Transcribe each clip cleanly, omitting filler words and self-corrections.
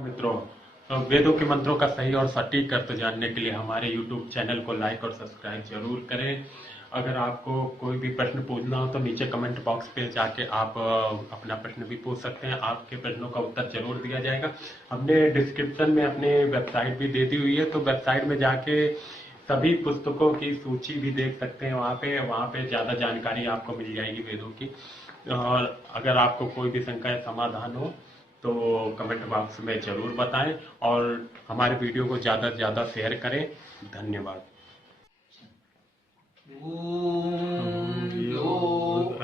मित्रों, तो वेदों के मंत्रों का सही और सटीक अर्थ जानने के लिए हमारे YouTube चैनल को लाइक और सब्सक्राइब जरूर करें। अगर आपको कोई भी प्रश्न पूछना हो तो नीचे कमेंट बॉक्स पे जाके आप अपना प्रश्न भी पूछ सकते हैं। आपके प्रश्नों का उत्तर जरूर दिया जाएगा। हमने डिस्क्रिप्शन में अपनी वेबसाइट भी दे दी हुई है, तो वेबसाइट में जाके सभी पुस्तकों की सूची भी देख सकते हैं। वहाँ पे ज़्यादा जानकारी आपको मिल जाएगी वेदों की। और अगर आपको कोई भी शंका या समाधान हो तो कमेंट बॉक्स में जरूर बताएं और हमारे वीडियो को ज़्यादा से ज़्यादा शेयर करें। धन्यवाद। यो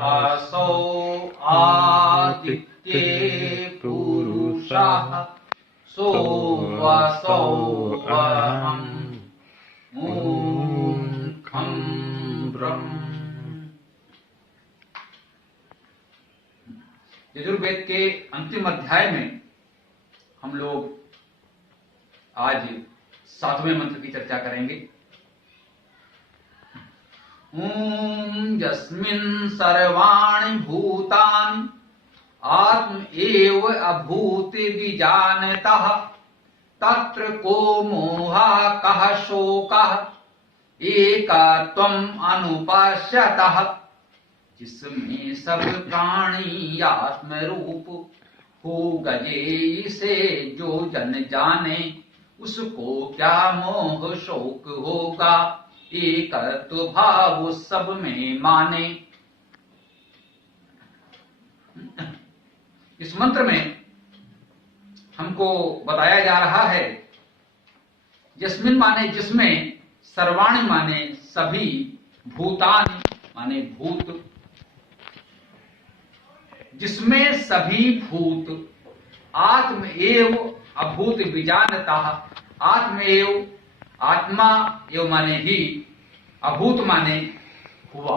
असौ आदित्ये पुरुषः सोऽसौ अहम् ॐ खं ब्रह्म। यजुर्वेद के अंतिम अध्याय में हम लोग आज 7वें मंत्र की चर्चा करेंगे। ॐ यस्मिन् सर्वाणि भूतानि आत्म एव अभूति विजानतः तत्र को मोहः कः शोकः एकत्वम् अनुपश्यतः। जिसमें सब प्राणी आत्म रूप हो गए से जो जन जाने उसको क्या मोह शोक होगा। एकत्व भाव सब में माने। इस मंत्र में हमको बताया जा रहा है यस्मिन माने जिसमें, सर्वाणि माने सभी, भूतानि माने भूत, जिसमें सभी भूत, आत्म एव अभूत विजानतः, आत्म एव आत्मा एव माने ही, अभूत माने हुआ,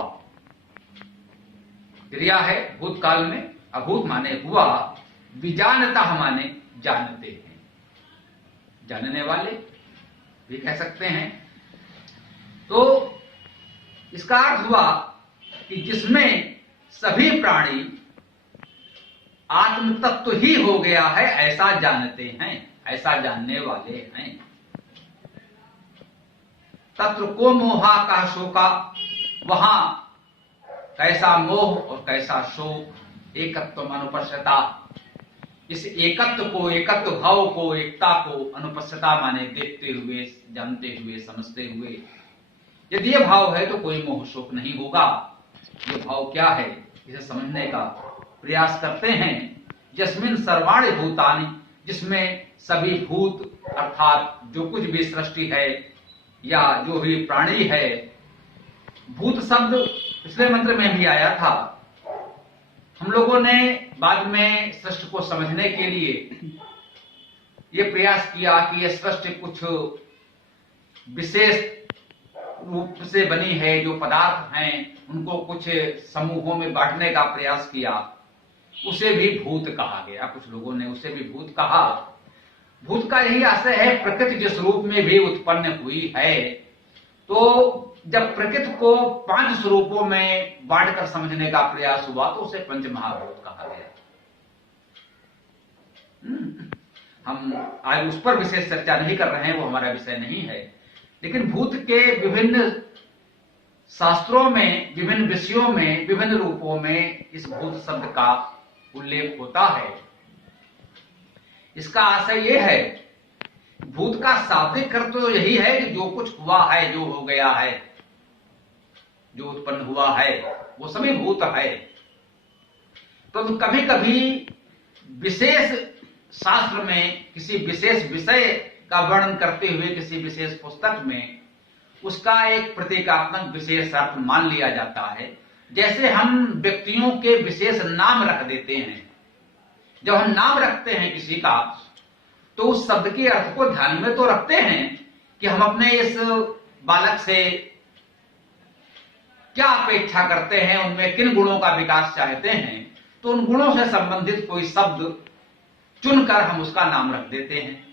क्रिया है भूतकाल में, अभूत माने हुआ, विजानतः माने जानते हैं, जानने वाले भी कह सकते हैं। तो इसका अर्थ हुआ कि जिसमें सभी प्राणी आत्म तत्व ही हो गया है ऐसा जानते हैं, ऐसा जानने वाले हैं। तत्र को मोहा का शोका, वहां कैसा मोह और कैसा शोक। एकत्व अनुपश्यता, इस एकत्व को, एकत्व भाव को, एकता को, अनुपश्यता माने देखते हुए, जानते हुए, समझते हुए। यदि ये भाव है तो कोई मोह शोक नहीं होगा। ये भाव क्या है इसे समझने का प्रयास करते हैं। यस्मिन सर्वाणि भूतानि, जिसमें सभी भूत अर्थात जो कुछ भी सृष्टि है या जो भी प्राणी है। भूत शब्द पिछले मंत्र में भी आया था। हम लोगों ने बाद में सृष्टि को समझने के लिए ये प्रयास किया कि यह सृष्टि कुछ विशेष रूप से बनी है, जो पदार्थ हैं उनको कुछ समूहों में बांटने का प्रयास किया। उसे भी भूत कहा गया, कुछ लोगों ने उसे भी भूत कहा। भूत का यही आशय है, प्रकृति जिस रूप में भी उत्पन्न हुई है, तो जब प्रकृति को 5 स्वरूपों में बांटकर समझने का प्रयास हुआ तो उसे पंच महाभूत कहा गया। हम आज उस पर विशेष चर्चा नहीं कर रहे हैं, वो हमारा विषय नहीं है। लेकिन भूत के विभिन्न शास्त्रों में, विभिन्न विषयों में, विभिन्न रूपों में इस भूत शब्द का उल्लेख होता है। इसका आशय यह है, भूत का शाब्दिक अर्थ तो यही है कि जो कुछ हुआ है, जो हो गया है, जो उत्पन्न हुआ है, वो सभी भूत है। तो कभी कभी विशेष शास्त्र में किसी विशेष विषय का वर्णन करते हुए किसी विशेष पुस्तक में उसका एक प्रतीकात्मक विशेष अर्थ मान लिया जाता है। जैसे हम व्यक्तियों के विशेष नाम रख देते हैं। जब हम नाम रखते हैं किसी का तो उस शब्द के अर्थ को ध्यान में तो रखते हैं कि हम अपने इस बालक से क्या अपेक्षा करते हैं, उनमें किन गुणों का विकास चाहते हैं। तो उन गुणों से संबंधित कोई शब्द चुनकर हम उसका नाम रख देते हैं।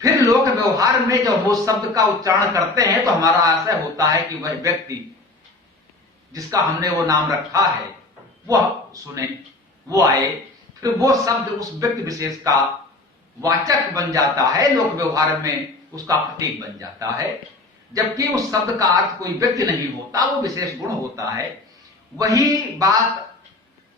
फिर लोक व्यवहार में जब वो शब्द का उच्चारण करते हैं तो हमारा आशय होता है कि वह व्यक्ति जिसका हमने वो नाम रखा है वह सुने, वो आए, फिर वो शब्द उस व्यक्ति विशेष का वाचक बन जाता है, लोक व्यवहार में उसका प्रतीक बन जाता है। जबकि उस शब्द का अर्थ कोई व्यक्ति नहीं होता, वो विशेष गुण होता है। वही बात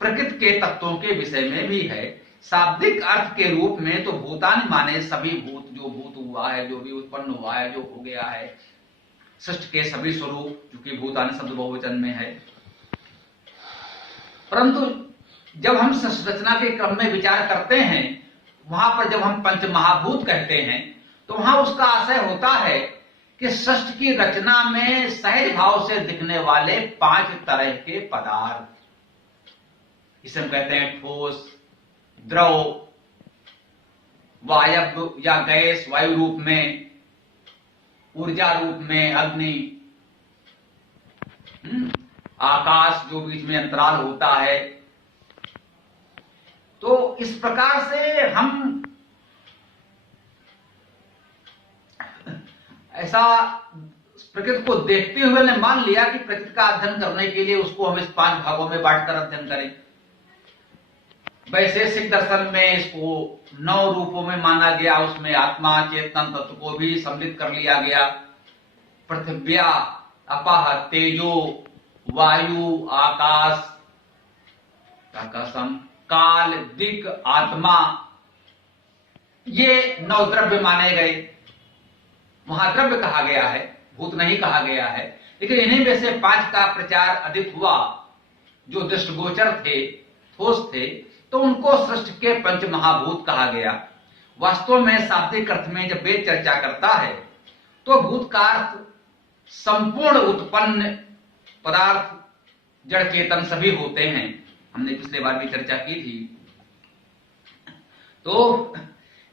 प्रकृति के तत्वों के विषय में भी है। शाब्दिक अर्थ के रूप में तो भूतानि माने सभी भूत, जो भूत हुआ है, जो भी उत्पन्न हुआ है, जो हो गया है, सृष्टि के सभी स्वरूप, क्योंकि भूतानि शब्द बहुवचन में है। परंतु जब हम संरचना के क्रम में विचार करते हैं, वहां पर जब हम पंच महाभूत कहते हैं, तो वहां उसका आशय होता है कि सृष्टि की रचना में सहज भाव से दिखने वाले 5 तरह के पदार्थ, इसे हम कहते हैं ठोस, द्रव, वायव या गैस वायु रूप में, ऊर्जा रूप में अग्नि, आकाश जो बीच में अंतराल होता है। तो इस प्रकार से हम ऐसा प्रकृति को देखते हुए ने मान लिया कि प्रकृति का अध्ययन करने के लिए उसको हम इस 5 भागों में बांटकर अध्ययन करें। वैशेषिक दर्शन में इसको 9 रूपों में माना गया, उसमें आत्मा चेतन तत्व को भी सम्मिलित कर लिया गया। पृथ्व्या, अपः, तेजो, वायु, आकाश, आकाशम, काल, दिक्, आत्मा, ये 9 द्रव्य माने गए। वहां द्रव्य कहा गया है, भूत नहीं कहा गया है। लेकिन इन्हीं में से 5 का प्रचार अधिक हुआ, जो दृष्टिगोचर थे, ठोस थे, तो उनको सृष्टि के पंच महाभूत कहा गया। वास्तव में शाब्दिक अर्थ में जब वेद चर्चा करता है तो भूत का अर्थ संपूर्ण उत्पन्न पदार्थ, जड़ चेतन सभी होते हैं। हमने पिछले बार भी चर्चा की थी। तो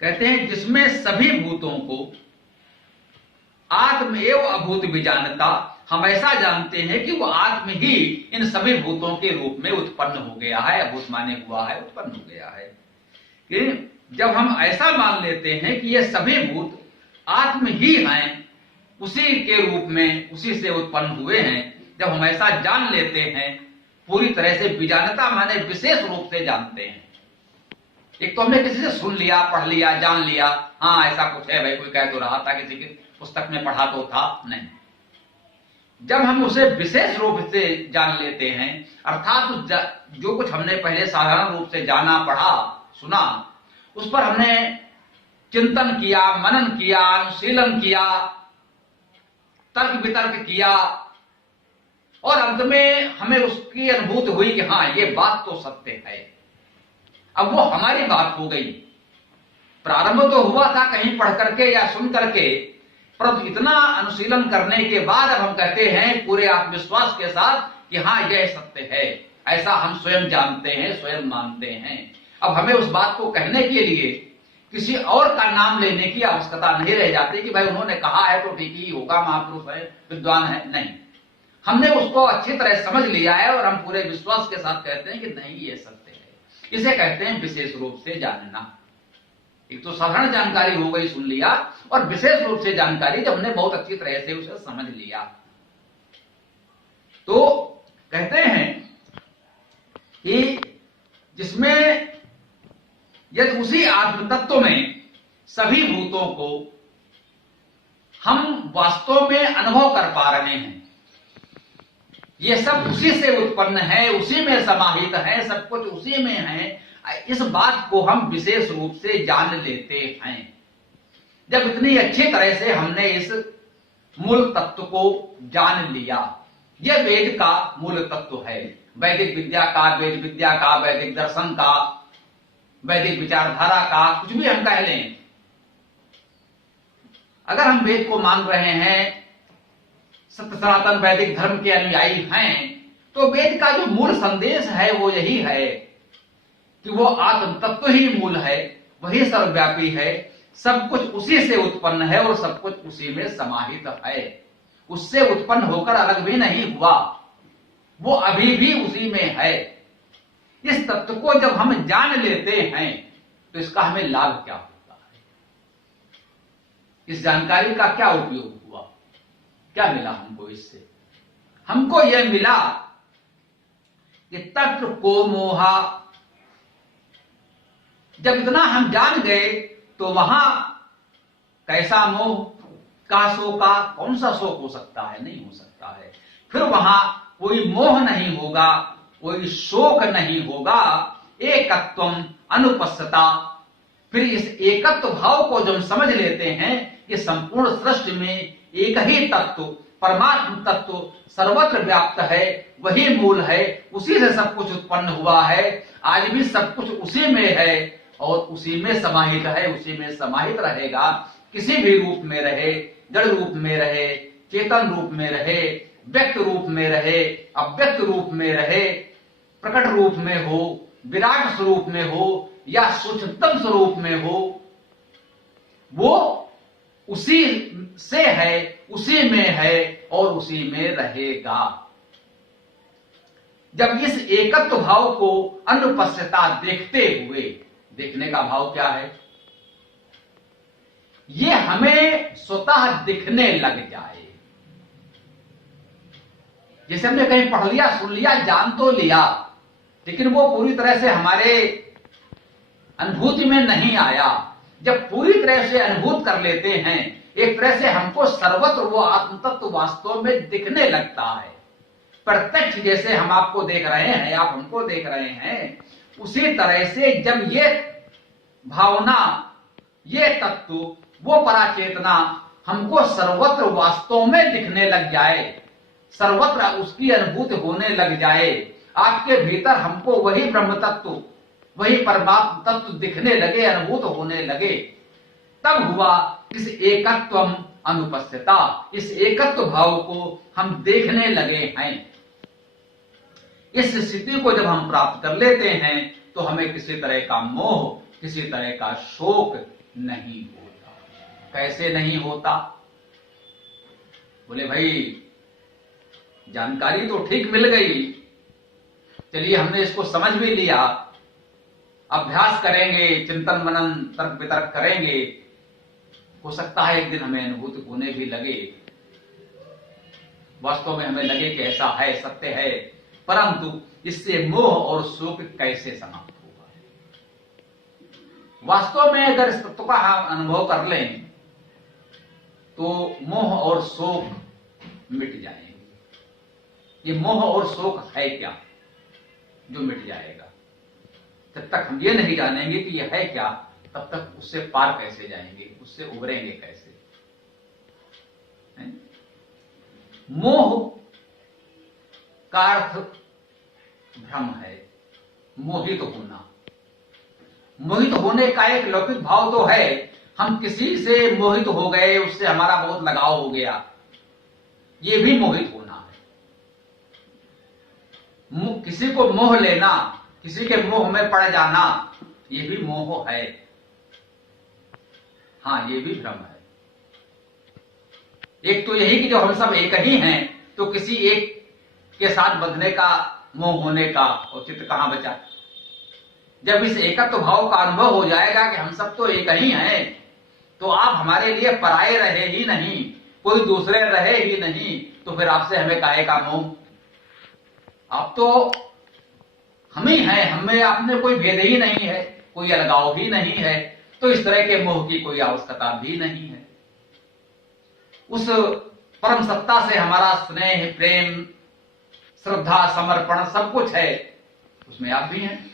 कहते हैं जिसमें सभी भूतों को आत्म एव अभूत विजानता, हम ऐसा जानते हैं कि वो आत्म ही इन सभी भूतों के रूप में उत्पन्न हो गया है। अभूत माने हुआ है, उत्पन्न हो गया है। कि जब हम ऐसा मान लेते हैं कि ये सभी भूत आत्म ही हैं, उसी के रूप में, उसी से उत्पन्न हुए हैं, जब हम ऐसा जान लेते हैं, पूरी तरह से विजानता माने विशेष रूप से जानते हैं। एक तो हमने किसी से सुन लिया, पढ़ लिया, जान लिया, हाँ ऐसा कुछ है भाई, कोई कह तो रहा था, किसी की पुस्तक में पढ़ा तो था, नहीं। जब हम उसे विशेष रूप से जान लेते हैं, अर्थात जो कुछ हमने पहले साधारण रूप से जाना, पढ़ा, सुना, उस पर हमने चिंतन किया, मनन किया, अनुशीलन किया, तर्क वितर्क किया, और अंत में हमें उसकी अनुभूति हुई कि हाँ ये बात तो सत्य है। अब वो हमारी बात हो गई। प्रारंभ तो हुआ था कहीं पढ़ करके या सुन करके, परंतु इतना अनुशीलन करने के बाद अब हम कहते हैं पूरे आत्मविश्वास के साथ कि हाँ यह सत्य है, ऐसा हम स्वयं जानते हैं, स्वयं मानते हैं। अब हमें उस बात को कहने के लिए किसी और का नाम लेने की आवश्यकता नहीं रह जाती कि भाई उन्होंने कहा है तो ठीक ही होगा, महापुरुष है, विद्वान है। नहीं, हमने उसको अच्छी तरह समझ लिया है और हम पूरे विश्वास के साथ कहते हैं कि नहीं ये सत्य है। इसे कहते हैं विशेष रूप से जानना। एक तो साधारण जानकारी हो गई, सुन लिया, और विशेष रूप से जानकारी जब हमने बहुत अच्छी तरह से उसे समझ लिया। तो कहते हैं कि जिसमें यदि उसी आत्म तत्व में सभी भूतों को हम वास्तव में अनुभव कर पा रहे हैं, ये सब उसी से उत्पन्न है, उसी में समाहित है, सब कुछ उसी में है, इस बात को हम विशेष रूप से जान लेते हैं। जब इतनी अच्छी तरह से हमने इस मूल तत्व को जान लिया, यह वेद का मूल तत्व है। वैदिक विद्या का, वेद विद्या का, वैदिक दर्शन का, वैदिक विचारधारा का, कुछ भी हम कह लें, अगर हम वेद को मान रहे हैं, सत्य सनातन वैदिक धर्म के अनुयायी हैं, तो वेद का जो मूल संदेश है वो यही है कि वो आत्म तत्व ही मूल है, वही सर्वव्यापी है, सब कुछ उसी से उत्पन्न है और सब कुछ उसी में समाहित है। उससे उत्पन्न होकर अलग भी नहीं हुआ, वो अभी भी उसी में है। इस तत्व को जब हम जान लेते हैं तो इसका हमें लाभ क्या होता है, इस जानकारी का क्या उपयोग हुआ, क्या मिला हमको इससे? हमको यह मिला कि तत्र को मोहा, जब इतना हम जान गए तो वहां कैसा मोह का शोका, कौन सा शोक हो सकता है? नहीं हो सकता है। फिर वहां कोई मोह नहीं होगा, कोई शोक नहीं होगा। एकत्वम अनुपस्थिता। फिर इस एकत्व भाव को जब हम समझ लेते हैं कि संपूर्ण सृष्टि में एक ही तत्व, परमात्म तत्व सर्वत्र व्याप्त है, वही मूल है, उसी से सब कुछ उत्पन्न हुआ है, आज भी सब कुछ उसी में है और उसी में समाहित है, उसी में समाहित रहेगा। किसी भी रूप में रहे, जड़ रूप में रहे, चेतन रूप में रहे, व्यक्त रूप में रहे, अव्यक्त रूप में रहे, प्रकट रूप में हो, विराट स्वरूप में हो या सूक्ष्मतम स्वरूप में हो, वो उसी से है, उसी में है और उसी में रहेगा। जब इस एकत्व भाव को अनुपस्थिता देखते हुए, देखने का भाव क्या है? ये हमें स्वतः दिखने लग जाए। जैसे हमने कहीं पढ़ लिया, सुन लिया, जान तो लिया, लेकिन वो पूरी तरह से हमारे अनुभूति में नहीं आया। जब पूरी तरह से अनुभूत कर लेते हैं, एक तरह से हमको सर्वत्र वो आत्म तत्व वास्तव में दिखने लगता है। प्रत्यक्ष जैसे हम आपको देख रहे हैं, आप हमको देख रहे हैं, उसी तरह से जब ये भावना, ये तत्व, वो पराचेतना हमको सर्वत्र वास्तव में दिखने लग जाए, सर्वत्र उसकी अनुभूति होने लग जाए, आपके भीतर हमको वही ब्रह्म तत्व, वही परमात्म तत्व दिखने लगे, अनुभूत होने लगे, तब हुआ इस एकत्वम अनुपस्थिता। इस एकत्व भाव को हम देखने लगे हैं। इस स्थिति को जब हम प्राप्त कर लेते हैं तो हमें किसी तरह का मोह, किसी तरह का शोक नहीं होता। कैसे नहीं होता? बोले भाई जानकारी तो ठीक मिल गई, चलिए हमने इसको समझ भी लिया, अभ्यास करेंगे, चिंतन मनन तर्क वितर्क करेंगे, हो सकता है एक दिन हमें अनुभूति होने भी लगे, वास्तव में हमें लगे कि ऐसा है, सत्य है, परंतु इससे मोह और शोक कैसे समाप्त होगा? वास्तव में अगर इस तत्व का हम अनुभव कर लें तो मोह और शोक मिट जाएंगे। ये मोह और शोक है क्या जो मिट जाएगा? जब तक हम ये नहीं जानेंगे कि यह है क्या, तब तक उससे पार कैसे जाएंगे, उससे उभरेंगे कैसे? मोह का अर्थ भ्रम है, मोहित होना। मोहित होने का एक लौकिक भाव तो है, हम किसी से मोहित हो गए, उससे हमारा बहुत लगाव हो गया, ये भी मोहित होना है। किसी को मोह लेना, किसी के मोह में पड़ जाना, ये भी मोह है। हाँ, ये भी भ्रम है। एक तो यही कि जो हम सब एक ही हैं, तो किसी एक के साथ बंधने का, मोह होने का औचित्य कहां बचा? जब इस एकत्व भाव का अनुभव हो जाएगा कि हम सब तो एक ही हैं, तो आप हमारे लिए पराये रहे ही नहीं, कोई दूसरे रहे ही नहीं, तो फिर आपसे हमें काहे का मोह? आप तो हम ही हैं, हमें आपने कोई भेद ही नहीं है, कोई अलगाव ही नहीं है, तो इस तरह के मोह की कोई आवश्यकता भी नहीं है। उस परम सत्ता से हमारा स्नेह, प्रेम, श्रद्धा, समर्पण सब कुछ है, उसमें आप भी हैं,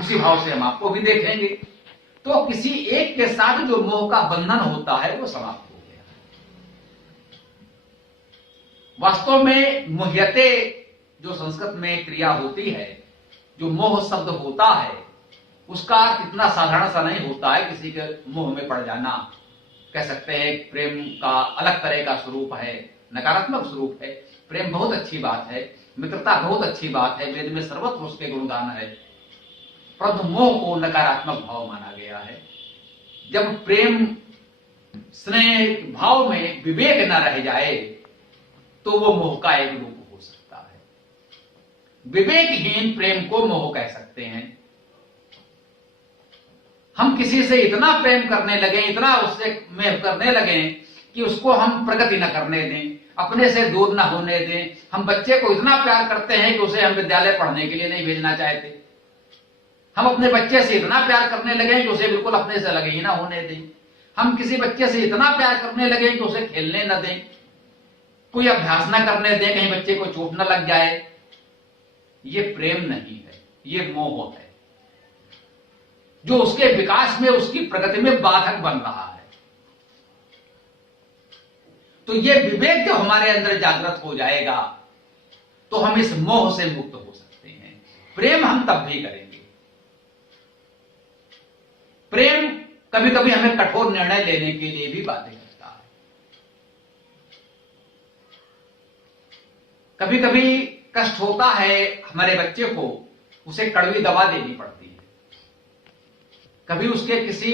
उसी भाव से हम आपको भी देखेंगे। तो किसी एक के साथ जो मोह का बंधन होता है वो समाप्त हो गया। वास्तव में मोह्यते जो संस्कृत में क्रिया होती है, जो मोह शब्द होता है, उसका अर्थ इतना साधारण सा नहीं होता है किसी के मोह में पड़ जाना। कह सकते हैं प्रेम का अलग तरह का स्वरूप है, नकारात्मक स्वरूप है। प्रेम बहुत अच्छी बात है, मित्रता बहुत अच्छी बात है, वेद में सर्वत्र उसके गुणगान है, परंतु मोह को नकारात्मक भाव माना गया है। जब प्रेम स्नेह भाव में विवेक न रह जाए तो वो मोह का एक रूप हो सकता है। विवेकहीन प्रेम को मोह कह सकते हैं। हम किसी से इतना प्रेम करने लगे, इतना उससे मेह करने लगे कि उसको हम प्रगति न करने दें, अपने से दूर न होने दें। हम बच्चे को इतना प्यार करते हैं कि उसे हम विद्यालय पढ़ने के लिए नहीं भेजना चाहते। हम अपने बच्चे से इतना प्यार करने लगे कि उसे बिल्कुल अपने से लगे ही ना होने दें। हम किसी बच्चे से इतना प्यार करने लगे कि उसे खेलने न दें, कोई अभ्यास न करने दें, कहीं बच्चे को चोट न लग जाए। ये प्रेम नहीं है, ये मोह है, जो उसके विकास में, उसकी प्रगति में बाधक बन रहा है। तो ये विवेक जब हमारे अंदर जागृत हो जाएगा तो हम इस मोह से मुक्त हो सकते हैं। प्रेम हम तब भी करेंगे। प्रेम कभी कभी हमें कठोर निर्णय लेने के लिए भी बाध्य करता है। कभी कभी कष्ट होता है हमारे बच्चे को, उसे कड़वी दवा देनी पड़ती है। कभी उसके किसी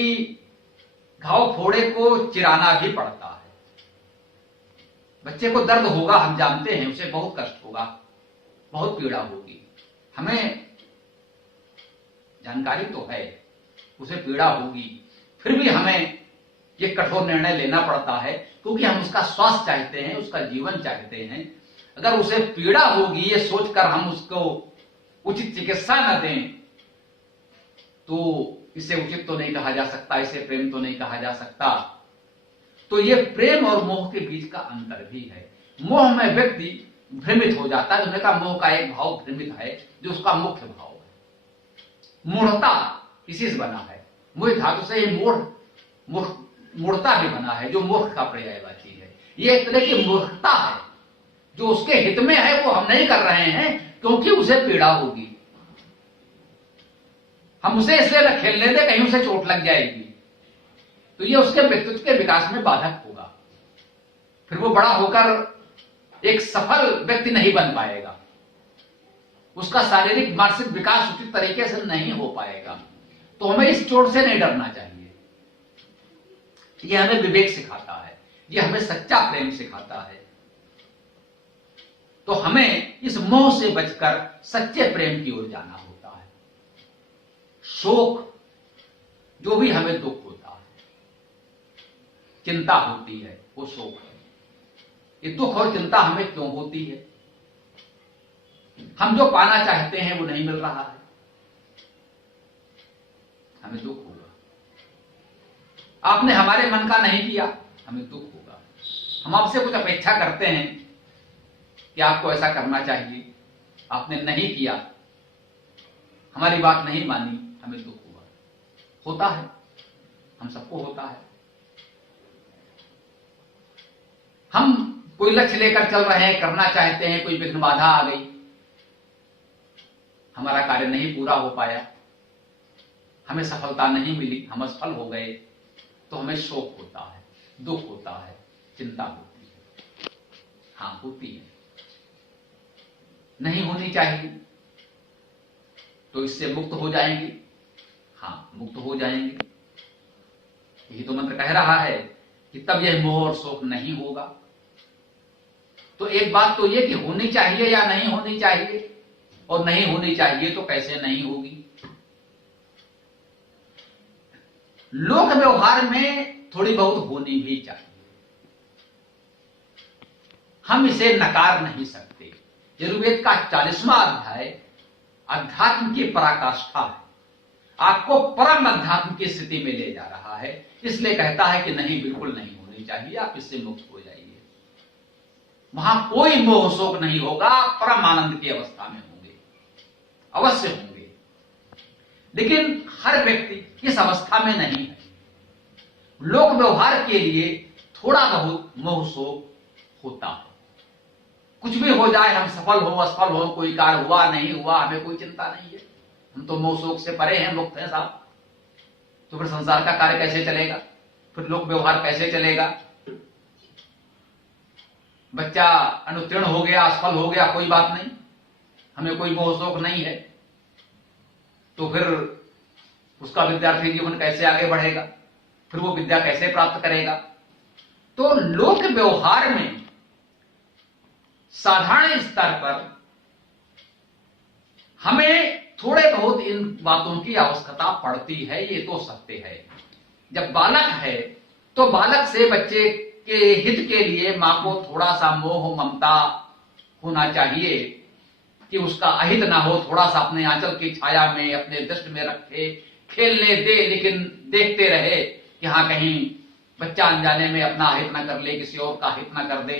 घाव फोड़े को चिराना भी पड़ता है। बच्चे को दर्द होगा, हम जानते हैं, उसे बहुत कष्ट होगा, बहुत पीड़ा होगी, हमें जानकारी तो है, उसे पीड़ा होगी, फिर भी हमें ये कठोर निर्णय लेना पड़ता है क्योंकि हम उसका स्वास्थ्य चाहते हैं, उसका जीवन चाहते हैं। अगर उसे पीड़ा होगी ये सोचकर हम उसको उचित चिकित्सा न दें तो इसे उचित तो नहीं कहा जा सकता, इसे प्रेम तो नहीं कहा जा सकता। तो ये प्रेम और मोह के बीच का अंतर भी है। मोह में व्यक्ति भ्रमित हो जाता है। उन्होंने कहा मोह का एक भाव भ्रमित है जो उसका मुख्य भाव है। मूढ़ता इसी से बना है, मूढ़ धातु से ही मूढ़ता भी बना है जो मूर्ख का पर्यायवाची है। ये एक तरह की मूर्खता है, जो उसके हित में है वो हम नहीं कर रहे हैं क्योंकि उसे पीड़ा होगी। हम उसे इसलिए न खेलने दे, कहीं उसे चोट लग जाएगी, तो ये उसके व्यक्तित्व के विकास में बाधक होगा। फिर वो बड़ा होकर एक सफल व्यक्ति नहीं बन पाएगा, उसका शारीरिक मानसिक विकास उचित तरीके से नहीं हो पाएगा। तो हमें इस चोट से नहीं डरना चाहिए। ये हमें विवेक सिखाता है, ये हमें सच्चा प्रेम सिखाता है। तो हमें इस मोह से बचकर सच्चे प्रेम की ओर जाना होता है। शोक, जो भी हमें दुख होता है, चिंता होती है, वो शोक है। ये दुख और चिंता हमें क्यों होती है? हम जो पाना चाहते हैं वो नहीं मिल रहा है, हमें दुख होगा। आपने हमारे मन का नहीं किया, हमें दुख होगा। हम आपसे कुछ अपेक्षा करते हैं कि आपको ऐसा करना चाहिए, आपने नहीं किया, हमारी बात नहीं मानी, हमें दुख हुआ। होता है, हम सबको होता है। हम कोई लक्ष्य लेकर चल रहे हैं, करना चाहते हैं, कोई विघ्न बाधा आ गई, हमारा कार्य नहीं पूरा हो पाया, हमें सफलता नहीं मिली, हम असफल हो गए, तो हमें शोक होता है, दुख होता है, चिंता होती है। हाँ, होती है, नहीं होनी चाहिए। तो इससे मुक्त हो जाएंगे। हाँ, मुक्त हो जाएंगे। यही तो मंत्र कह रहा है कि तब यह मोह और शोक नहीं होगा। तो एक बात तो ये कि होनी चाहिए या नहीं होनी चाहिए, और नहीं होनी चाहिए तो कैसे नहीं होगी। लोक व्यवहार में थोड़ी बहुत होनी भी चाहिए, हम इसे नकार नहीं सकते। यजुर्वेद का 40वां अध्याय अध्यात्म की पराकाष्ठा है, आपको परम अध्यात्म की स्थिति में ले जा रहा है। इसलिए कहता है कि नहीं, बिल्कुल नहीं होनी चाहिए, आप इससे मुक्त हो जाइए। वहां कोई मोह शोक नहीं होगा, परम आनंद की अवस्था में होंगे, अवश्य होंगे। लेकिन हर व्यक्ति इस अवस्था में नहीं है। लोक व्यवहार के लिए थोड़ा बहुत मोह शोक होता है। कुछ भी हो जाए, हम सफल हो असफल हो, कोई कार्य हुआ नहीं हुआ, हमें कोई चिंता नहीं है, हम तो मोह शोक से परे हैं, मुक्त हैं साहब। तो फिर संसार का कार्य कैसे चलेगा, फिर लोक व्यवहार कैसे चलेगा? बच्चा अनुत्तीर्ण हो गया, असफल हो गया, कोई बात नहीं, हमें कोई मोह शोक नहीं है, तो फिर उसका विद्यार्थी जीवन कैसे आगे बढ़ेगा, फिर वो विद्या कैसे प्राप्त करेगा? तो लोक व्यवहार में साधारण स्तर पर हमें थोड़े बहुत इन बातों की आवश्यकता पड़ती है, ये तो सत्य है। जब बालक है तो बालक से बच्चे के हित के लिए मां को थोड़ा सा मोह ममता होना चाहिए, कि उसका अहित ना हो, थोड़ा सा अपने आंचल की छाया में अपने दृष्टि में रखे, खेलने दे, लेकिन देखते रहे कि हाँ कहीं बच्चा अनजाने में अपना हित ना कर ले, किसी और का हित ना कर दे।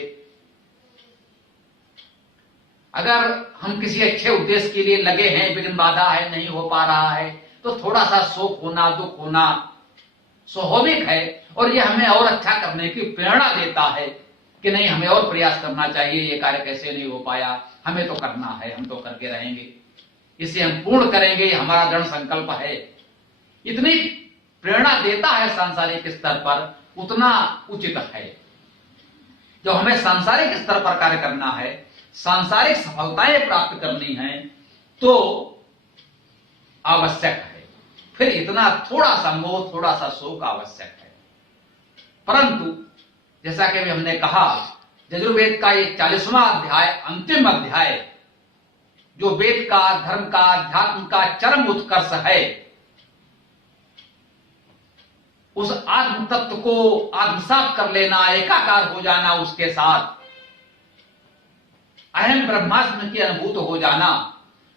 अगर हम किसी अच्छे उद्देश्य के लिए लगे हैं, विघ्न बाधा है, नहीं हो पा रहा है, तो थोड़ा सा शोक होना, दुख होना स्वाभाविक है, और यह हमें और अच्छा करने की प्रेरणा देता है कि नहीं, हमें और प्रयास करना चाहिए, ये कार्य कैसे नहीं हो पाया, हमें तो करना है, हम तो करके रहेंगे, इसे हम पूर्ण करेंगे, हमारा दृढ़ संकल्प है। इतनी प्रेरणा देता है सांसारिक स्तर पर, उतना उचित है। जो हमें सांसारिक स्तर पर कार्य करना है, सांसारिक सफलताएं प्राप्त करनी है, तो आवश्यक है फिर इतना थोड़ा सा मोह, थोड़ा सा शोक आवश्यक है। परंतु जैसा कि हमने कहा, यजुर्वेद का ये 40वां अध्याय, अंतिम अध्याय, जो वेद का, धर्म का, अध्यात्म का चरम उत्कर्ष है, उस आत्म तत्व को आत्मसात कर लेना, एकाकार हो जाना, उसके साथ अहम ब्रह्मास्म की अनुभूति हो जाना,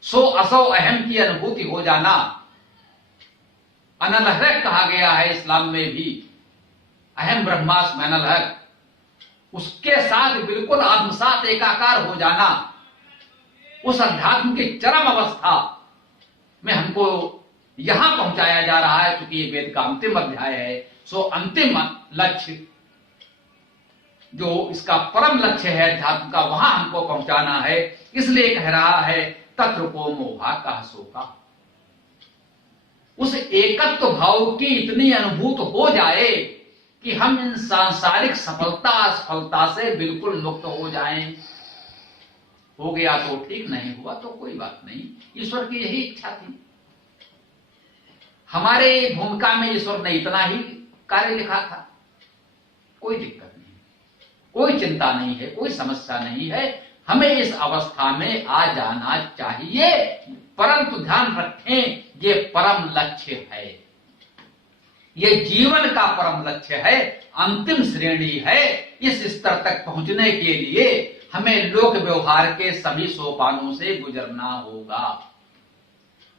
सो असो अहम की अनुभूति हो जाना, अनलहक कहा गया है इस्लाम में भी, अहम ब्रह्मास्म अनलहक, उसके साथ बिल्कुल आत्मसात एकाकार हो जाना, उस अध्यात्म की चरम अवस्था में हमको यहां पहुंचाया जा रहा है। क्योंकि ये वेद का अंतिम अध्याय है, सो अंतिम लक्ष्य, जो इसका परम लक्ष्य है अध्यात्म का, वहां हमको पहुंचाना है। इसलिए कह रहा है तत्र को मोहा कह शोका। उस एकत्व भाव की इतनी अनुभूति हो जाए कि हम इन सांसारिक सफलता असफलता से बिल्कुल मुक्त हो जाएं। हो गया तो ठीक, नहीं हुआ तो कोई बात नहीं, ईश्वर की यही इच्छा थी। हमारे भूमिका में ईश्वर ने इतना ही कार्य लिखा था, कोई दिक्कत नहीं, कोई चिंता नहीं है, कोई समस्या नहीं है। हमें इस अवस्था में आ जाना चाहिए, परंतु ध्यान रखें, ये परम लक्ष्य है, ये जीवन का परम लक्ष्य है, अंतिम श्रेणी है। इस स्तर तक पहुंचने के लिए हमें लोक व्यवहार के सभी सोपानों से गुजरना होगा,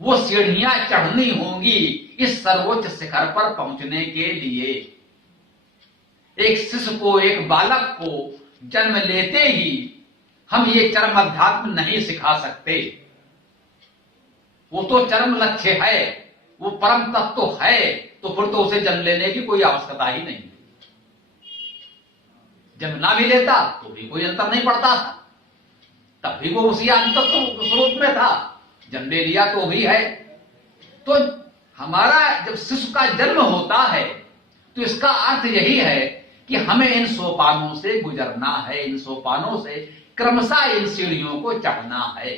वो सीढ़ियां चढ़नी होंगी इस सर्वोच्च शिखर पर पहुंचने के लिए। एक शिशु को, एक बालक को जन्म लेते ही हम ये चरम अध्यात्म नहीं सिखा सकते, वो तो चरम लक्ष्य है, वो परम तत्व है, तो फिर तो उसे जन्म लेने की कोई आवश्यकता ही नहीं। जन्म ना भी लेता तो भी कोई अंतर नहीं पड़ता था, तब भी वो उसी आदि तत्व स्वरूप में था, जन्म ले लिया तो भी है। तो हमारा जब शिशु का जन्म होता है तो इसका अर्थ यही है कि हमें इन सोपानों से गुजरना है, इन सोपानों से क्रमशः इन सीढ़ियों को चढ़ना है।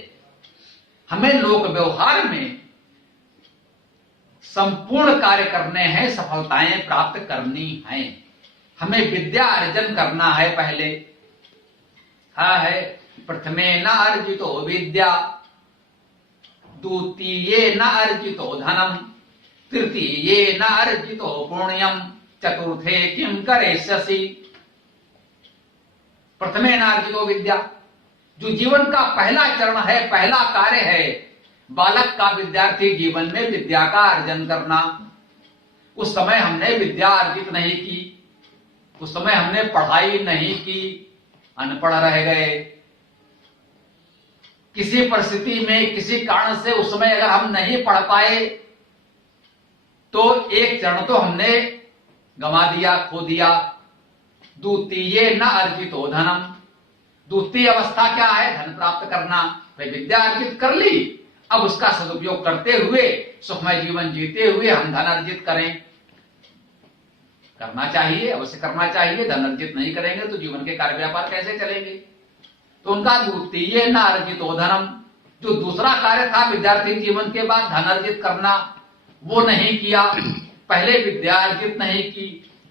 हमें लोक व्यवहार में संपूर्ण कार्य करने हैं, सफलताएं प्राप्त करनी हैं, हमें विद्या अर्जन करना है। पहले है प्रथमे न अर्जितो विद्या, द्वितीये न अर्जितो धनम, तृतीये न अर्जितो पुण्यम, चतुर्थे किम करेष्यसि। प्रथमे न अर्जितो विद्या, जो जीवन का पहला चरण है, पहला कार्य है बालक का, विद्यार्थी जीवन में विद्या का अर्जन करना। उस समय हमने विद्या अर्जित नहीं की, उस समय हमने पढ़ाई नहीं की, अनपढ़ रह गए। किसी परिस्थिति में, किसी कारण से उस समय अगर हम नहीं पढ़ पाए तो एक चरण तो हमने गंवा दिया, खो दिया। द्वितीय न अर्जितो धनम, द्वितीय अवस्था क्या है? धन प्राप्त करना। भाई विद्या अर्जित कर ली, अब उसका सदुपयोग करते हुए, सुखमय जीवन जीते हुए हम धन अर्जित करें। करना चाहिए, अवश्य करना चाहिए। धन अर्जित नहीं करेंगे तो जीवन के कार्य व्यापार कैसे चलेंगे? तो उनका द्वितीय न अर्जितो धनम, जो दूसरा कार्य था विद्यार्थी जीवन के बाद धन अर्जित करना, वो नहीं किया। पहले विद्या अर्जित नहीं की,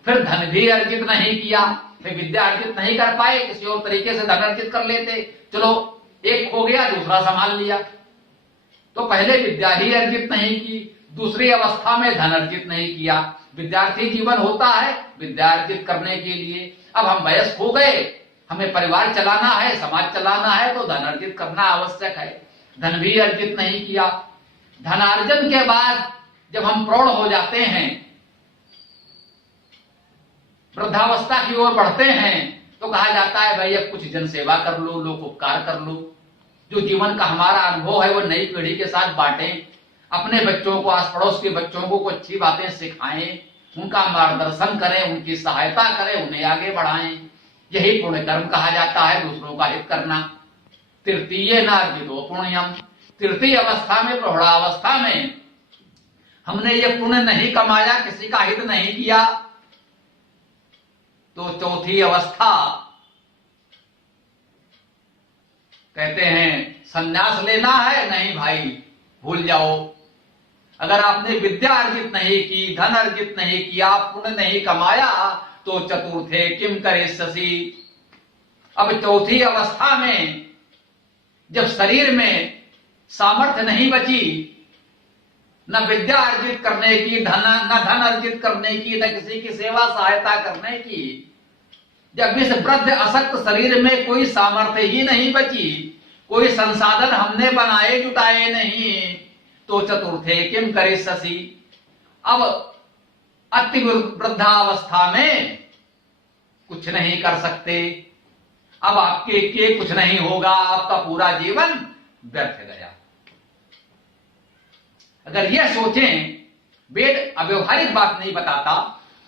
फिर धन भी अर्जित नहीं किया। फिर विद्या अर्जित नहीं कर पाए, किसी और तरीके से धन अर्जित कर लेते, चलो एक हो गया, दूसरा संभाल लिया। तो पहले विद्या ही अर्जित नहीं की, दूसरी अवस्था में धन अर्जित नहीं किया। विद्यार्थी जीवन होता है विद्या अर्जित करने के लिए। अब हम वयस्क हो गए, हमें परिवार चलाना है, समाज चलाना है, तो धन अर्जित करना आवश्यक है। धन भी अर्जित नहीं किया। धनार्जन के बाद जब हम प्रौढ़ हो जाते हैं, वृद्धावस्था की ओर बढ़ते हैं, तो कहा जाता है भाई अब कुछ जनसेवा कर लो, लोक उपकार कर लो। जो जीवन का हमारा अनुभव है वो नई पीढ़ी के साथ बांटें, अपने बच्चों को, आस पड़ोस के बच्चों को अच्छी बातें सिखाएं, उनका मार्गदर्शन करें, उनकी सहायता करें, उन्हें आगे बढ़ाएं। यही पुण्य कर्म कहा जाता है, दूसरों का हित करना। तृतीय नार्जितो पुण्यम, तृतीय अवस्था में, प्रौढ़ावस्था में हमने ये पुण्य नहीं कमाया, किसी का हित नहीं किया, तो चौथी अवस्था कहते हैं संन्यास लेना है। नहीं भाई, भूल जाओ। अगर आपने विद्या अर्जित नहीं की, धन अर्जित नहीं किया, पुण्य नहीं कमाया, तो चतुर्थे किम करिष्यसि। अब चौथी अवस्था में जब शरीर में सामर्थ्य नहीं बची, न विद्या अर्जित करने की, न धन अर्जित करने की, न किसी की सेवा सहायता करने की, जब इस वृद्ध असक्त शरीर में कोई सामर्थ्य ही नहीं बची, कोई संसाधन हमने बनाए जुटाए नहीं, तो चतुर्थे किम करिष्यसि। अब अति वृद्धावस्था में कुछ नहीं कर सकते। अब आपके कुछ नहीं होगा, आपका पूरा जीवन व्यर्थ गया। अगर यह सोचें, वेद अव्यवहारिक बात नहीं बताता।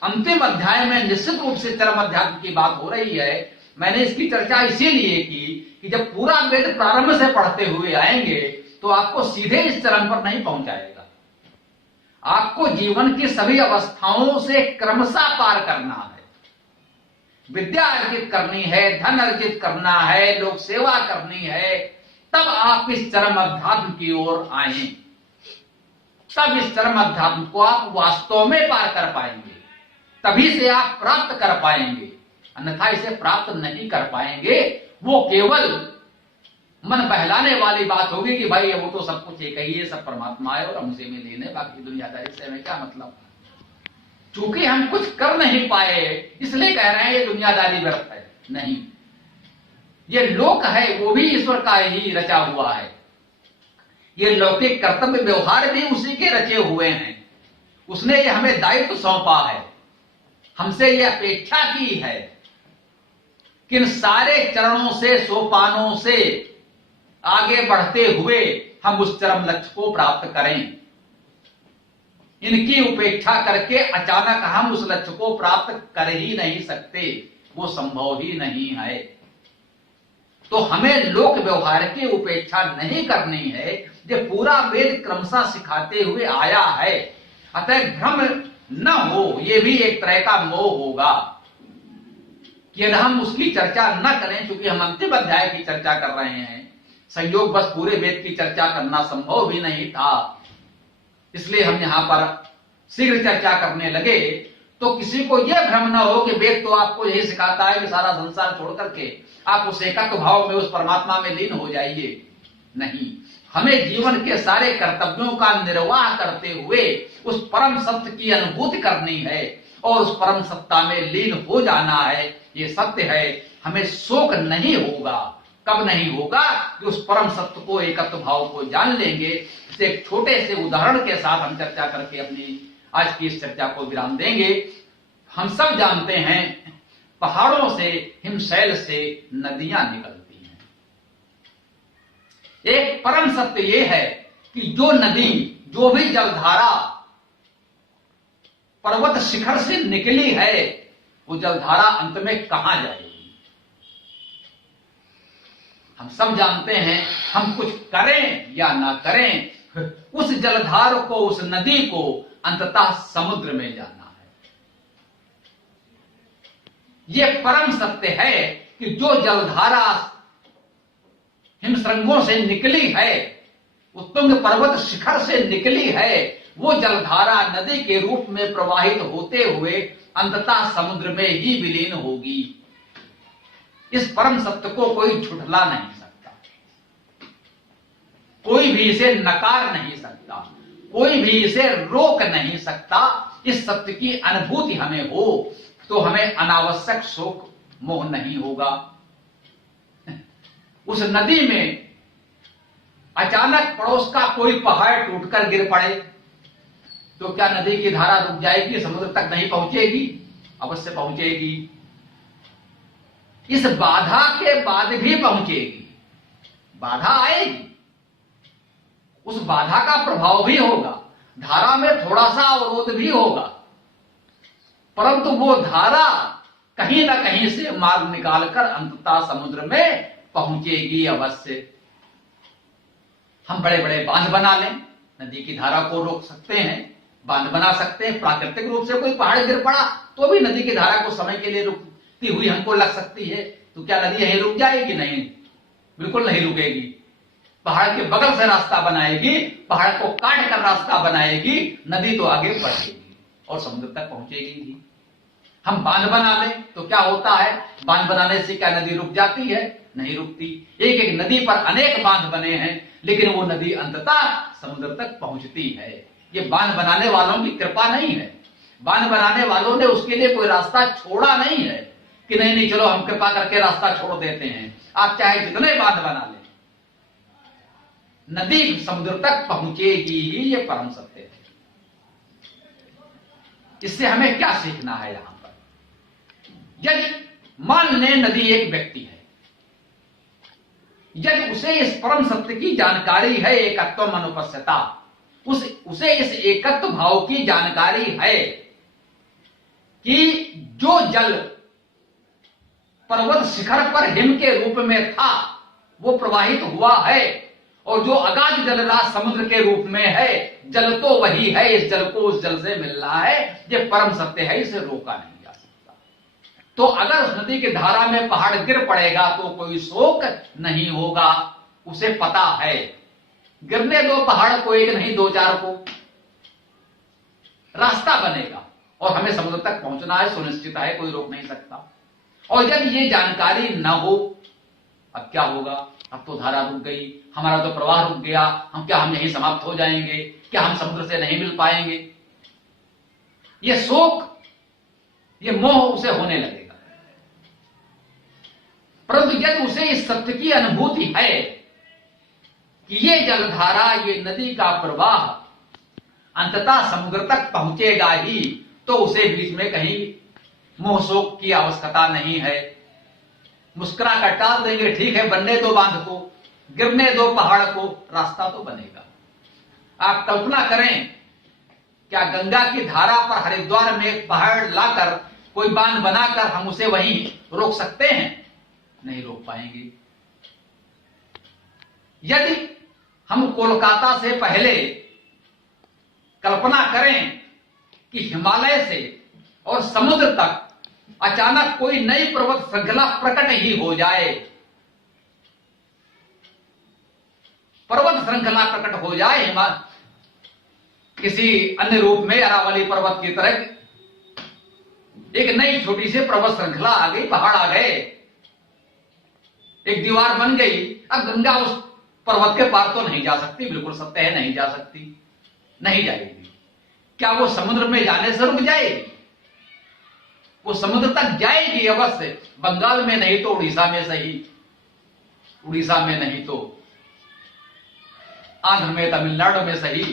अंतिम अध्याय में निश्चित रूप से चरम अध्यात्म की बात हो रही है। मैंने इसकी चर्चा इसीलिए की कि जब पूरा वेद प्रारंभ से पढ़ते हुए आएंगे तो आपको सीधे इस चरण पर नहीं पहुंचाएगा। आपको जीवन की सभी अवस्थाओं से क्रमशः पार करना है। विद्या अर्जित करनी है, धन अर्जित करना है, लोक सेवा करनी है, तब आप इस चरम अध्यात्म की ओर आए। तब इस चरम अध्यात्म को आप वास्तव में पार कर पाएंगे, तभी से आप प्राप्त कर पाएंगे। अन्यथा इसे प्राप्त नहीं कर पाएंगे। वो केवल मन बहलाने वाली बात होगी कि भाई वो तो सब कुछ एक ही है, सब परमात्मा है और हमसे में लेने, बाकी दुनियादारी से हमें क्या मतलब। चूंकि हम कुछ कर नहीं पाए इसलिए कह रहे हैं ये दुनियादारी व्यर्थ है। नहीं, ये लोक है वो भी ईश्वर का ही रचा हुआ है। ये लौकिक कर्तव्य व्यवहार भी उसी के रचे हुए हैं। उसने ये हमें दायित्व सौंपा है, हमसे ये अपेक्षा की है कि इन सारे चरणों से, सोपानों से आगे बढ़ते हुए हम उस चरम लक्ष्य को प्राप्त करें। इनकी उपेक्षा करके अचानक हम उस लक्ष्य को प्राप्त कर ही नहीं सकते, वो संभव ही नहीं है। तो हमें लोक व्यवहार की उपेक्षा नहीं करनी है, जो पूरा वेद क्रमशः सिखाते हुए आया है। अतः भ्रम न हो, ये भी एक तरह का मोह होगा कि यदि हम उसकी चर्चा न करें, क्योंकि हम अंतिम अध्याय की चर्चा कर रहे हैं, संयोग बस पूरे वेद की चर्चा करना संभव भी नहीं था, इसलिए हम यहां पर शीघ्र चर्चा करने लगे। तो किसी को यह भ्रम न हो कि वेद तो आपको यही सिखाता है कि सारा संसार छोड़ करके आप उस एकत्व भाव में, उस परमात्मा में लीन हो जाइए। नहीं, हमें जीवन के सारे कर्तव्यों का निर्वाह करते हुए उस परम सत्य की अनुभूति करनी है और उस परम सत्ता में लीन हो जाना है। ये सत्य है। हमें शोक नहीं होगा। कब नहीं होगा? कि उस परम सत्य को, एकत्व भाव को जान लेंगे। इसे एक छोटे से उदाहरण के साथ हम चर्चा करके अपनी आज की इस चर्चा को विराम देंगे। हम सब जानते हैं, पहाड़ों से, हिमशैल से नदियां निकलती हैं। एक परम सत्य यह है कि जो नदी, जो भी जलधारा पर्वत शिखर से निकली है, वो जलधारा अंत में कहां जाएगी? हम सब जानते हैं। हम कुछ करें या ना करें, उस जलधार को, उस नदी को अंततः समुद्र में जाना है। यह परम सत्य है कि जो जलधारा हिमश्रृंगों से निकली है, उत्तुंग पर्वत शिखर से निकली है, वो जलधारा नदी के रूप में प्रवाहित होते हुए अंततः समुद्र में ही विलीन होगी। इस परम सत्य को कोई झुठला नहीं सकता, कोई भी इसे नकार नहीं सकता, कोई भी इसे रोक नहीं सकता। इस सत्य की अनुभूति हमें हो तो हमें अनावश्यक शोक मोह नहीं होगा। उस नदी में अचानक पड़ोस का कोई पहाड़ टूटकर गिर पड़े तो क्या नदी की धारा रुक जाएगी, समुद्र तक नहीं पहुंचेगी? अवश्य पहुंचेगी। इस बाधा के बाद भी पहुंचेगी। बाधा आएगी, उस बाधा का प्रभाव भी होगा, धारा में थोड़ा सा अवरोध भी होगा, परंतु वो धारा कहीं ना कहीं से मार्ग निकालकर अंततः समुद्र में पहुंचेगी अवश्य। हम बड़े बड़े बांध बना लें, नदी की धारा को रोक सकते हैं, बांध बना सकते हैं। प्राकृतिक रूप से कोई पहाड़ गिर पड़ा तो भी नदी की धारा को समय के लिए रुकती हुई हमको लग सकती है, तो क्या नदी यहीं रुक जाएगी? नहीं, बिल्कुल नहीं रुकेगी। पहाड़ के बगल से रास्ता बनाएगी, पहाड़ को काट कर रास्ता बनाएगी, नदी तो आगे बढ़ेगी और समुद्र तक पहुंचेगी ही। हम बांध बना लें तो क्या होता है? बांध बनाने से क्या नदी रुक जाती है? नहीं रुकती। एक एक नदी पर अनेक बांध बने हैं, लेकिन वो नदी अंततः समुद्र तक पहुंचती है। ये बांध बनाने वालों की कृपा नहीं है। बांध बनाने वालों ने उसके लिए कोई रास्ता छोड़ा नहीं है कि नहीं नहीं चलो हम कृपा करके रास्ता छोड़ देते हैं। आप चाहे जितने बांध बना लें, नदी समुद्र तक पहुंचेगी ही, ये परम सत्य है। इससे हमें क्या सीखना है यहां पर? यदि मान लें नदी एक व्यक्ति है, यदि उसे इस परम सत्य की जानकारी है, एकत्व अनुपस्थिता, उसे इस एकत्व भाव की जानकारी है कि जो जल पर्वत शिखर पर हिम के रूप में था वो प्रवाहित हुआ है, और जो अगाध जलराशि समुद्र के रूप में है, जल तो वही है, इस जल को उस जल से मिल रहा है, ये परम सत्य है, इसे रोका नहीं जा सकता। तो अगर उस नदी की धारा में पहाड़ गिर पड़ेगा तो कोई शोक नहीं होगा, उसे पता है। गिरने दो पहाड़ को, एक नहीं दो चार को, रास्ता बनेगा और हमें समुद्र तक पहुंचना है, सुनिश्चित है, कोई रोक नहीं सकता। और जब ये जानकारी न हो, अब क्या होगा? अब तो धारा रुक गई, हमारा तो प्रवाह रुक गया, हम यहीं समाप्त हो जाएंगे? क्या हम समुद्र से नहीं मिल पाएंगे? ये शोक, ये मोह उसे होने लगेगा। परंतु यदि उसे इस सत्य की अनुभूति है कि ये जलधारा, ये नदी का प्रवाह अंततः समुद्र तक पहुंचेगा ही, तो उसे बीच में कहीं मोह शोक की आवश्यकता नहीं है। मुस्कुरा कर टाल देंगे, ठीक है, बनने दो बांध को, गिरने दो पहाड़ को, रास्ता तो बनेगा। आप कल्पना करें, क्या गंगा की धारा पर हरिद्वार में एक पहाड़ लाकर कोई बांध बनाकर हम उसे वहीं रोक सकते हैं? नहीं रोक पाएंगे। यदि हम कोलकाता से पहले कल्पना करें कि हिमालय से और समुद्र तक अचानक कोई नई पर्वत श्रृंखला प्रकट ही हो जाए, पर्वत श्रृंखला प्रकट हो जाए किसी अन्य रूप में, अरावली पर्वत की तरह एक नई छोटी सी पर्वत श्रृंखला आ गई, पहाड़ आ गए, एक दीवार बन गई। अब गंगा उस पर्वत के पार तो नहीं जा सकती, बिल्कुल सत्य है, नहीं जा सकती, नहीं जाएगी। क्या वो समुद्र में जाने से रुक जाएगी? वो समुद्र तक जाएगी अवश्य, बंगाल में नहीं तो उड़ीसा में सही, उड़ीसा में नहीं तो आंध्र में, तमिलनाडु में सही।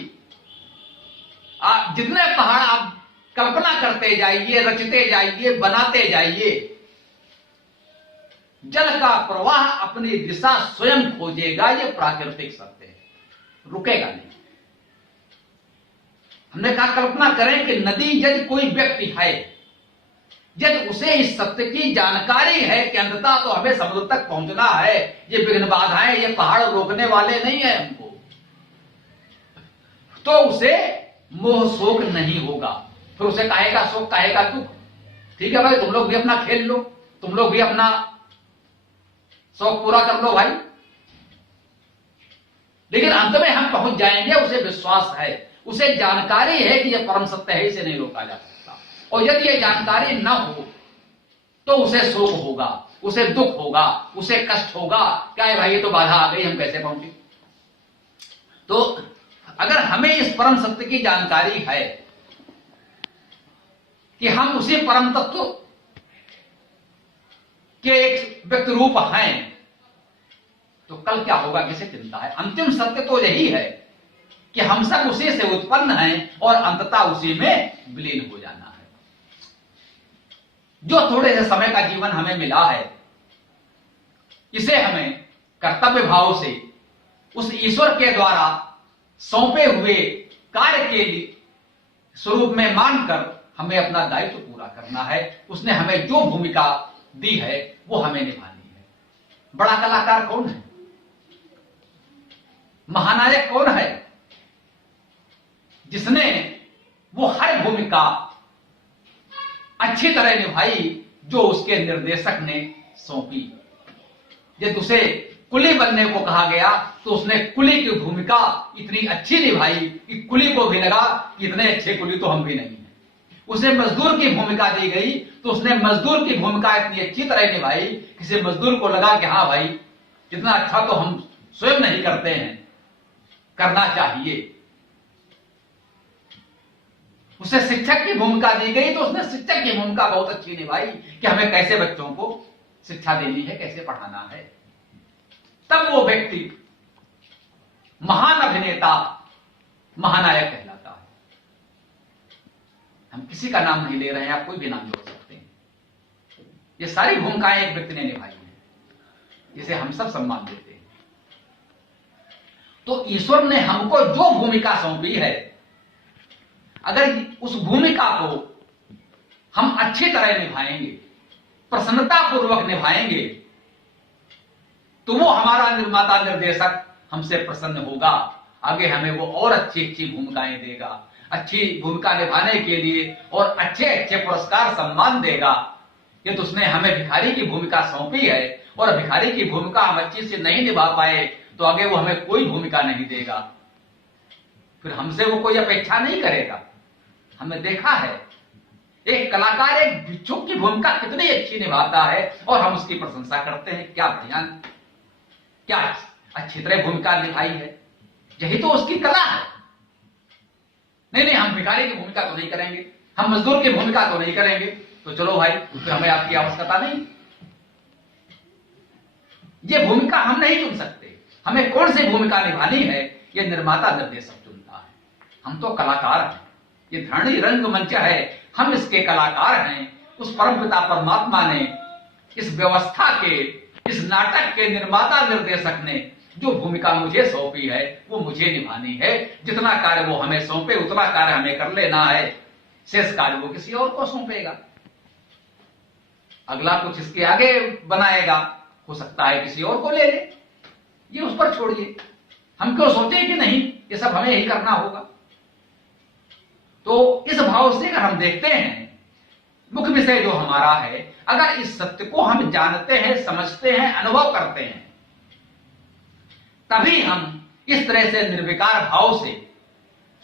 जितने पहाड़ आप कल्पना करते जाइए, रचते जाइए, बनाते जाइए, जल का प्रवाह अपनी दिशा स्वयं खोजेगा, ये प्राकृतिक सत्य है, रुकेगा नहीं। हमने कहा कल्पना करें कि नदी, यदि कोई व्यक्ति है, यदि उसे इस सत्य की जानकारी है कि अंततः तो हमें समुद्र तक पहुंचना है, ये विघ्न बाधाएं, ये पहाड़ रोकने वाले नहीं है हमको, तो उसे मोह शोक नहीं होगा। फिर उसे कहेगा शोक, कहेगा दुख, ठीक है भाई, तुम लोग भी अपना खेल लो, तुम लोग भी अपना शौक पूरा कर लो भाई, लेकिन अंत में हम पहुंच जाएंगे, उसे विश्वास है, उसे जानकारी है कि यह परम सत्य है, इसे नहीं रोका जा सकता। और यदि ये जानकारी न हो तो उसे शोक होगा, उसे दुख होगा, उसे कष्ट होगा, क्या है भाई, ये तो बाधा आ गई, हम कैसे पहुंचे? तो अगर हमें इस परम सत्य की जानकारी है कि हम उसी परम तत्व के एक व्यक्ति रूप हैं, तो कल क्या होगा किसे चिंता है। अंतिम सत्य तो यही है कि हम सब उसी से उत्पन्न हैं और अंततः उसी में विलीन हो जाना है। जो थोड़े से समय का जीवन हमें मिला है, इसे हमें कर्तव्य भाव से उस ईश्वर के द्वारा सौंपे हुए कार्य के स्वरूप में मानकर हमें अपना दायित्व पूरा करना है। उसने हमें जो भूमिका दी है वो हमें निभानी है। बड़ा कलाकार कौन है? महानायक कौन है? जिसने वो हर भूमिका अच्छी तरह निभाई जो उसके निर्देशक ने सौंपी। जब उसे कुली बनने को कहा गया तो उसने कुली की भूमिका इतनी अच्छी निभाई कि कुली को भी लगा कि इतने अच्छे कुली तो हम भी नहीं हैं। उसे मजदूर की भूमिका दी गई तो उसने मजदूर की भूमिका इतनी अच्छी तरह निभाई, किसी मजदूर को लगा कि हाँ भाई इतना अच्छा तो हम स्वयं नहीं करते हैं, करना चाहिए। उसे शिक्षक की भूमिका दी गई तो उसने शिक्षक की भूमिका बहुत अच्छी निभाई कि हमें कैसे बच्चों को शिक्षा देनी है, कैसे पढ़ाना है। तब वो व्यक्ति महान अभिनेता, महानायक कहलाता है। हम किसी का नाम नहीं ले रहे हैं, आप कोई भी नाम जोड़ सकते हैं। ये सारी भूमिकाएं एक व्यक्ति ने निभाई हैं जिसे हम सब सम्मान देते हैं। तो ईश्वर ने हमको जो भूमिका सौंपी है, अगर उस भूमिका को हम अच्छी तरह निभाएंगे, प्रसन्नता पूर्वक निभाएंगे, तो वो हमारा निर्माता निर्देशक हमसे प्रसन्न होगा। आगे हमें वो और अच्छी अच्छी भूमिकाएं देगा, अच्छी भूमिका निभाने के लिए और अच्छे अच्छे पुरस्कार सम्मान देगा। ये तो उसने हमें भिखारी की भूमिका सौंपी है और भिखारी की भूमिका हम अच्छी से नहीं निभा पाए तो आगे वो हमें कोई भूमिका नहीं देगा, फिर हमसे वो कोई अपेक्षा नहीं करेगा। हमने देखा है एक कलाकार एक भिक्षुक की भूमिका कितनी अच्छी निभाता है और हम उसकी प्रशंसा करते हैं, क्या बढ़िया, क्या अच्छी तरह भूमिका निभाई है, यही तो उसकी कला है। नहीं हम भिखारी की भूमिका तो नहीं करेंगे, हम मजदूर की भूमिका तो नहीं करेंगे, तो चलो भाई फिर हमें आपकी आवश्यकता नहीं। ये भूमिका हम नहीं चुन सकते। हमें कौन सी भूमिका निभानी है ये निर्माता निर्देशक चुनता है। हम तो कलाकार हैं, ये धरणी रंगमंच है, हम इसके कलाकार हैं। उस परमपिता परमात्मा ने इस व्यवस्था के, इस नाटक के निर्माता निर्देशक ने जो भूमिका मुझे सौंपी है वो मुझे निभानी है। जितना कार्य वो हमें सौंपे उतना कार्य हमें कर लेना है, शेष कार्य वो किसी और को सौंपेगा। अगला कुछ इसके आगे बनाएगा, हो सकता है किसी और को ले ले, ये उस पर छोड़िए। हम क्यों सोचे कि नहीं ये सब हमें ही करना होगा। तो इस भाव से अगर हम देखते हैं, मुख्य विषय जो हमारा है, अगर इस सत्य को हम जानते हैं, समझते हैं, अनुभव करते हैं, तभी हम इस तरह से निर्विकार भाव से,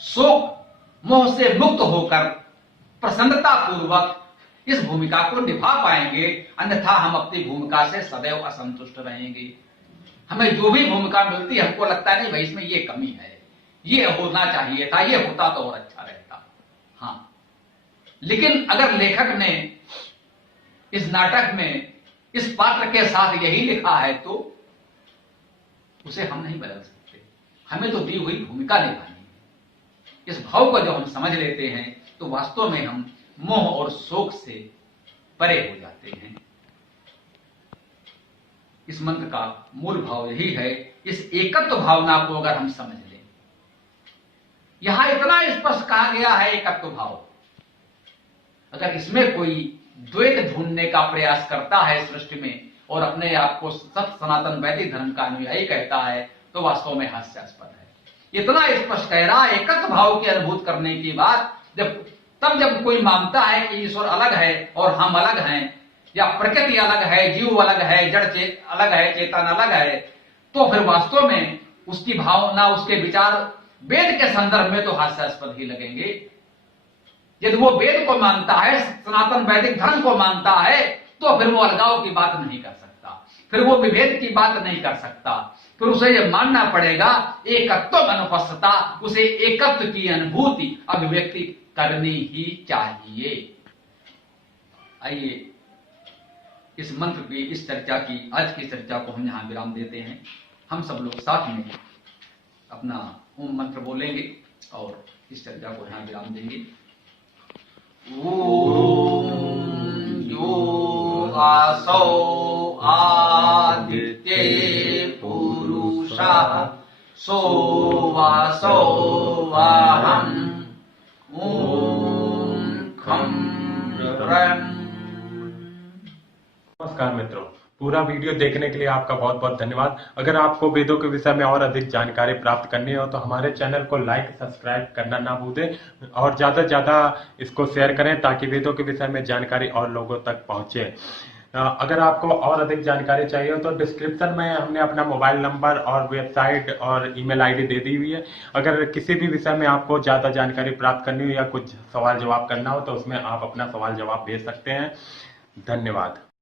शोक मोह से मुक्त होकर प्रसन्नता पूर्वक इस भूमिका को निभा पाएंगे। अन्यथा हम अपनी भूमिका से सदैव असंतुष्ट रहेंगे। हमें जो भी भूमिका मिलती है हमको लगता नहीं भाई इसमें ये कमी है, ये होना चाहिए था, ये होता तो और अच्छा रहता। हाँ, लेकिन अगर लेखक ने इस नाटक में इस पात्र के साथ यही लिखा है तो उसे हम नहीं बदल सकते। हमें तो दी हुई भूमिका निभानी है। इस भाव को जब हम समझ लेते हैं तो वास्तव में हम मोह और शोक से परे हो जाते हैं। इस मंत्र का मूल भाव यही है। इस एकत्व भावना को अगर हम समझ लें, यहां इतना स्पष्ट कहा गया है एकत्व भाव। अगर इसमें कोई द्वैत ढूंढने का प्रयास करता है सृष्टि में और अपने आप को सत सनातन वैदिक धर्म का अनुयायी कहता है तो वास्तव में हास्यास्पद है। इतना स्पष्ट कह रहा है एकत्व भाव की अनुभूत करने की बात, जब कोई मानता है कि ईश्वर अलग है और हम अलग हैं, या प्रकृति अलग है, जीव अलग है, जड़ अलग है, चेतन अलग है, तो फिर वास्तव में उसकी भावना, उसके विचार वेद के संदर्भ में तो हास्यास्पद ही लगेंगे। यदि वो वेद को मानता है, सनातन वैदिक धर्म को मानता है, तो फिर वो अलगाव की बात नहीं कर सकता, फिर वो विभेद की बात नहीं कर सकता। फिर उसे यह मानना पड़ेगा एकत्व अनुपस्थिता, उसे एकत्व की अनुभूति, अभिव्यक्ति करनी ही चाहिए। आइए इस मंत्र की, इस चर्चा की, आज की चर्चा को हम यहां विराम देते हैं। हम सब लोग साथ में अपना ओम मंत्र बोलेंगे और इस चर्चा को यहाँ विराम देंगे। ओम योगासो आदित्ये पुरुषः सोवासो वाहं ओम खं रं। नमस्कार मित्रों, पूरा वीडियो देखने के लिए आपका बहुत बहुत धन्यवाद। अगर आपको वेदों के विषय में और अधिक जानकारी प्राप्त करनी हो तो हमारे चैनल को लाइक सब्सक्राइब करना ना भूलें और ज्यादा से ज्यादा इसको शेयर करें ताकि वेदों के विषय में जानकारी और लोगों तक पहुंचे। अगर आपको और अधिक जानकारी चाहिए तो डिस्क्रिप्शन में हमने अपना मोबाइल नंबर और वेबसाइट और ईमेल आईडी दे दी हुई है। अगर किसी भी विषय में आपको ज्यादा जानकारी प्राप्त करनी हो या कुछ सवाल जवाब करना हो तो उसमें आप अपना सवाल जवाब भेज सकते हैं। धन्यवाद।